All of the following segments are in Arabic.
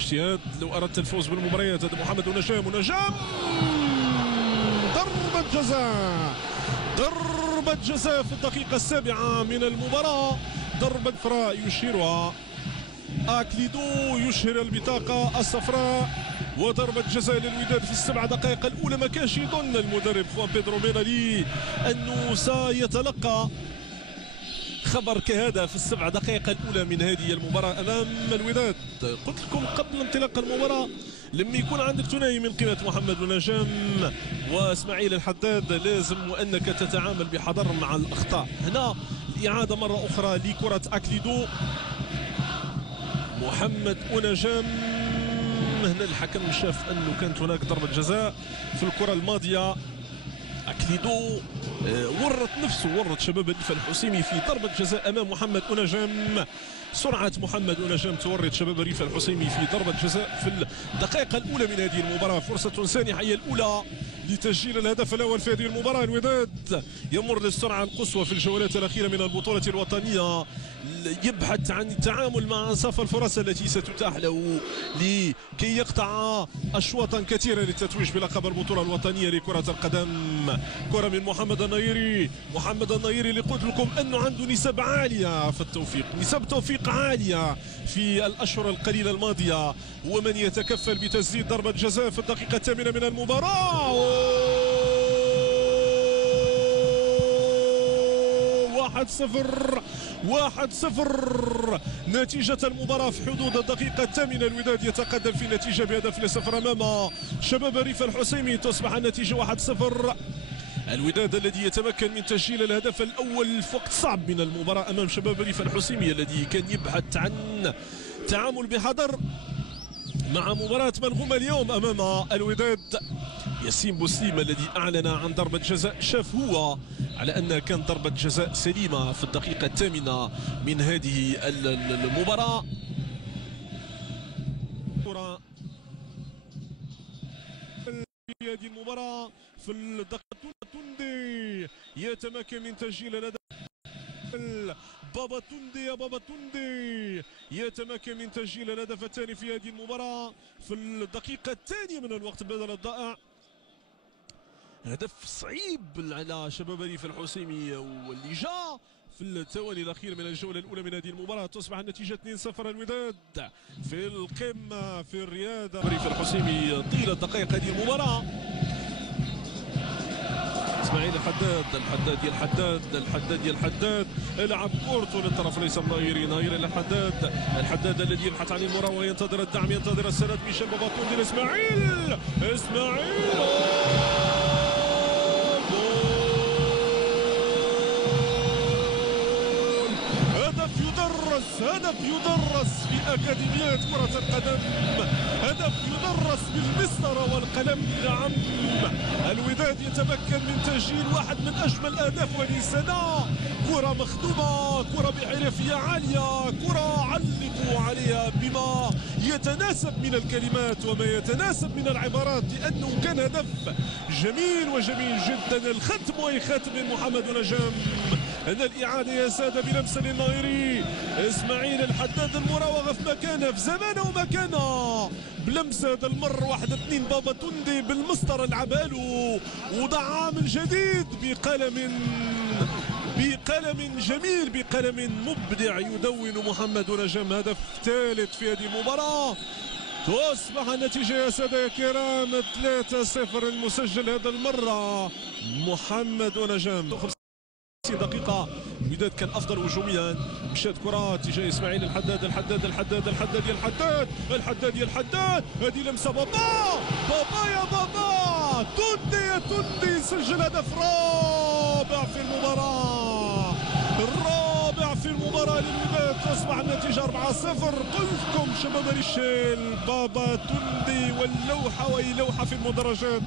الاجتهاد لو اردت الفوز بالمباريات. هذا محمد ونجام ضربة جزاء، ضربة جزاء في الدقيقة 7 من المباراة. ضربة صفراء يشيرها أكليدو، يشهر البطاقة الصفراء، وضربة جزاء للوداد في ال7 دقائق الأولى. ما كانش يظن المدرب خوان بيدرو بينالي أنه سيتلقى خبر كهذا في ال7 دقائق الأولى من هذه المباراة أمام الوداد. قلت لكم قبل انطلاق المباراة لما يكون عندك ثنائي من قيمة محمد ونجام واسماعيل الحداد لازم وأنك تتعامل بحذر مع الأخطاء. هنا الإعادة مرة أخرى لكرة أكليدو، محمد ونجام. هنا الحكم شاف أنه كانت هناك ضربة جزاء في الكرة الماضية. أكليدو ورط نفسه، ورط شباب الريف الحسيمي في ضربة جزاء أمام محمد ونجام. سرعة محمد ونجام تورط شباب الريف الحسيمي في ضربة جزاء في الدقائق الأولى من هذه المباراة. فرصة سانحة هي الأولى لتسجيل الهدف الأول في هذه المباراة. الوداد يمر للسرعة القصوى في الجولات الأخيرة من البطولة الوطنية، يبحث عن التعامل مع أنصاف الفرص التي ستتاح له لكي يقطع أشواطا كثيرة للتتويج بلقب البطولة الوطنية لكرة القدم. كرة من محمد النيري، محمد النيري اللي قلت لكم أنه عنده نسب عالية في التوفيق، نسب توفيق عالية في الأشهر القليلة الماضية، هو من يتكفل بتسديد ضربة جزاء في الدقيقة 8 من المباراة. 1-0 نتيجة المباراة في حدود الدقيقة 8. الوداد يتقدم في النتيجة بهدف ل0 أمام شباب الريف الحسيمي. تصبح النتيجة 1-0. الوداد الذي يتمكن من تسجيل الهدف الأول في وقت صعب من المباراة أمام شباب الريف الحسيمي الذي كان يبحث عن تعامل بحذر مع مباراة منغومة اليوم أمام الوداد. ياسين بوسليم الذي أعلن عن ضربة جزاء شاف هو على أنها كانت ضربة جزاء سليمة في الدقيقة 8 من هذه المباراة. في هذه المباراة في الدقيقة توندي يتمكن من تسجيل الهدف. بابا توندي يتمكن من تسجيل الهدف الثاني في هذه المباراة في الدقيقة الثانية من الوقت بدل الضائع. هدف صعيب على شباب الريف الحسيمي واللي جاء في الثواني الأخيرة من الجولة الأولى من هذه المباراة. تصبح النتيجة 2-0. الوداد في القمة في الرياضة. الريف الحسيمي طيلة دقائق هذه المباراة. اسماعيل الحداد يلعب كورته للطرف ليس نايري الحداد الذي يبحث عن المراوغة، ينتظر الدعم، ينتظر السند. ميشيل بابا توندي اسماعيل هدف يدرس في أكاديميات كرة القدم، هدف يدرس بالمسطرة والقلم. نعم، الوداد يتمكن من تسجيل واحد من أجمل أهداف هذه السنة. كرة مخدومة، كرة بحرفية عالية، كرة علقوا عليها بما يتناسب من الكلمات وما يتناسب من العبارات، لأنه كان هدف جميل جدا. الختم وختم من محمد ونجام. هنا الإعادة يا سادة بلمسة للنايري. اسماعيل الحداد المراوغة في مكانها في زمانه ومكانها بلمسة هذا المر 1-2. بابا توندي بالمسطرة لعبالو وضعها من جديد بقلم جميل، بقلم مبدع يدون محمد ونجام هدف ثالث في هذه المباراة. تصبح النتيجة يا سادة يا كرام 3-0. المسجل هذا المرة محمد ونجام. 50 دقيقة الوداد كان أفضل هجوميا. مشات كرة تجاه إسماعيل الحداد. هذه لمسة بابا يا بابا توندي سجل هدف رابع في المباراة للوداد. تصبح النتيجة 4-0. قلت لكم شباب ريشيل بابا توندي واللوحة وهي لوحة في المدرجات.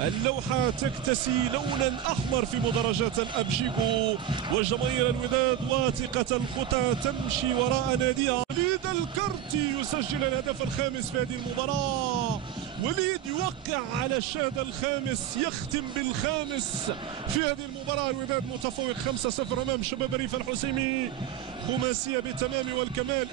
اللوحة تكتسي لونا أحمر في مدرجات الأبشيكو، وجماهير الوداد واثقة الخطى تمشي وراء ناديها. وليد الكرتي يسجل الهدف الخامس في هذه المباراة. وليد يوقع على الشهادة الخامس، يختم بالخامس في هذه المباراة. الوداد متفوق 5-0 أمام شباب الريف الحسيمي. خماسية بالتمام والكمال.